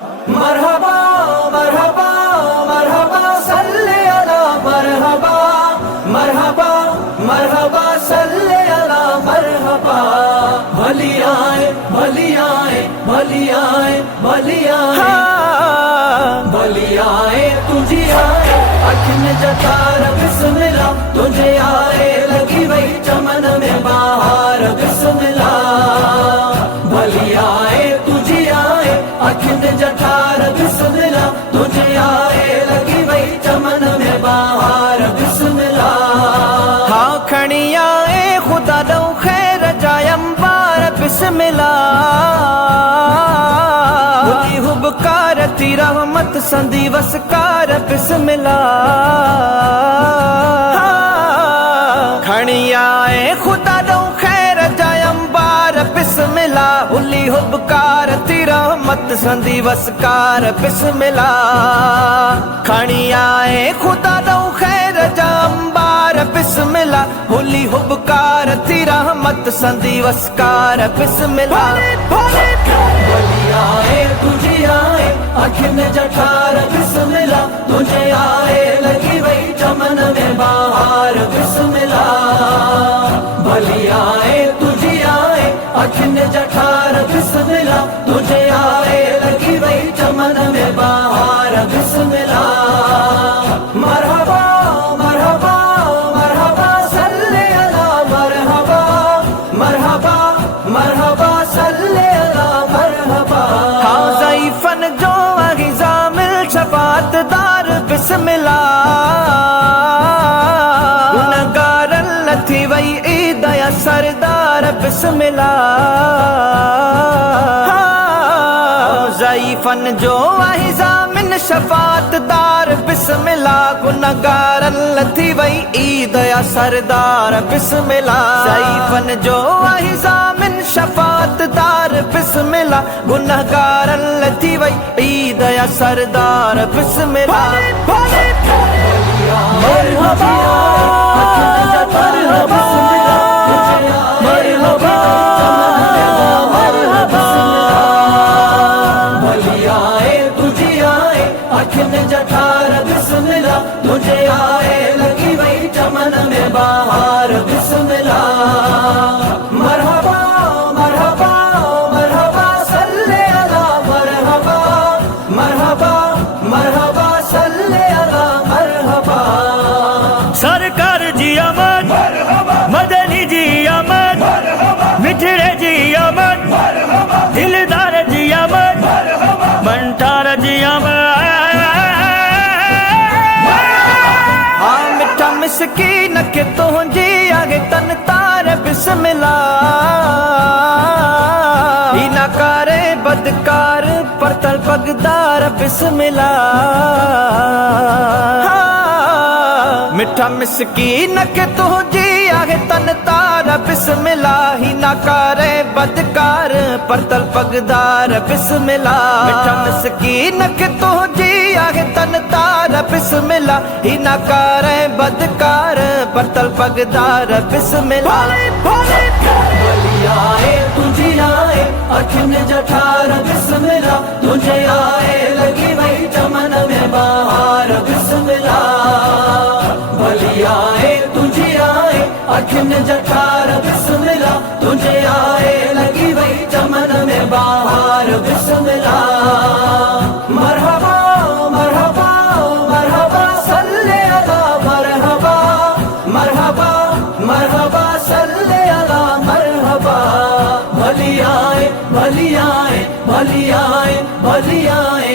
मरहबा मरहबा मरहबा सल्ले अला मरहबा मरहबा मरहबा सल्ले अला मरहबा। भली आए भली आए भली आए भली आए भली आए तुझी आए अखिन जतार बिस्मिल्लाह तुझे आए लगी वही चमन में बाहर बिस्मिल्लाह। भली आए तुझी आए अखिन जठार बिस्मिल्लाह तुझे आए लगी वही चमन में बाहर बिस्मिल्लाह। हाँ खणी आए खुदा दो खैर जायम बार बिस्मिल्लाह। हुबकार ती रहमत संदी वसकार बिस्मिल्लाह। खणी आए खुदा दो खैर जायम बार बिस्मिल्लाह। हुली हुबकार ती रहमत संदी वसकार बिस्मिल्लाह। खणी आए खुदा दो खैर जायम बार बिस्मिल्लाह। हुली हुबकार ती रहमत संदी वसकार बिस्मिल्लाह। भली आए तुझी आए अखिन जठार बिस्मिल्लाह तुझे आए लगी वही चमन में बाहर बिस्मिल्लाह। भली आए तुझी आए अखिन जठार बिस्मिल्लाह तुझे आए लगी वही चमन में बाहर बिस्मिल्लाह। मरहबा मरहबा मरहबा सल्ले अला मरहबा मरहबा मरहबा सल्ले अला मरहबा। हाँ ज़ईफ़न जो अग़िज़ामिल शफ़ाअत दार बिस्मिल्लाह। गुनहगारन लथी वई ईद या सरदार बिस्मिल्लाह। ज़ईफ़न जो अग़िज़ामिल शफ़ाअत दार बिस्मिल्लाह। गुनहगारन लथी वई ईद या सरदार बिस्मिल्लाह। ज़ईफ़न जो अग़िज़ामिल शफ़ाअत दार बिस्मिल्लाह। गुनहगारन लथी वई ईद या सरदार बिस्मिल्लाह। मरहबा मरहबा भली आए तुझी आए अखिन जठार बिस्मिल्लाह तुझे आए लगी वही चमन में बाहर बिस्मिल्लाह। मरहबा मरहबा मरहबा सल्ले अला मरहबा मरहबा मरहबा सल्ले अला मरहबा। सरकार जी आमद मदनी जी आमद मिठड़े जी आमद दिलदार जी आमद बंटार जी आमद। हाँ मिठा मिसकीन के तुझी आगे तन तार बिस्मिल्लाह। ही ना करे बदकार पर तल पगदार बिस्मिल्लाह। मिठा मिसकीन के तुझी आगे तन तार बिस्मिल्लाह। ही ना करे बदकार पर तल पगदार बिस्मिल्लाह। मिठा मिसकीन के तुझी आगे तन तार बिस्मिल्लाह। ही ना करे बदकार पर तल पगदार बिस्मिल्लाह। भली आए तुझी आए अखिन जठार बिस्मिल्लाह तुझे आए लगी वही चमन में बाहर बिस्मिल्लाह। भली आए तुझी आए अखिन जठार बिस्मिल्लाह तुझे आए लगी वही चमन में बाहर बिस्मिल्लाह। मरहबा मरहबा मरहबा सल्ले अला मरहबा मरहबा मरहबा सल्ले अला मरहबा। भली आए भली आए भली आए भली आए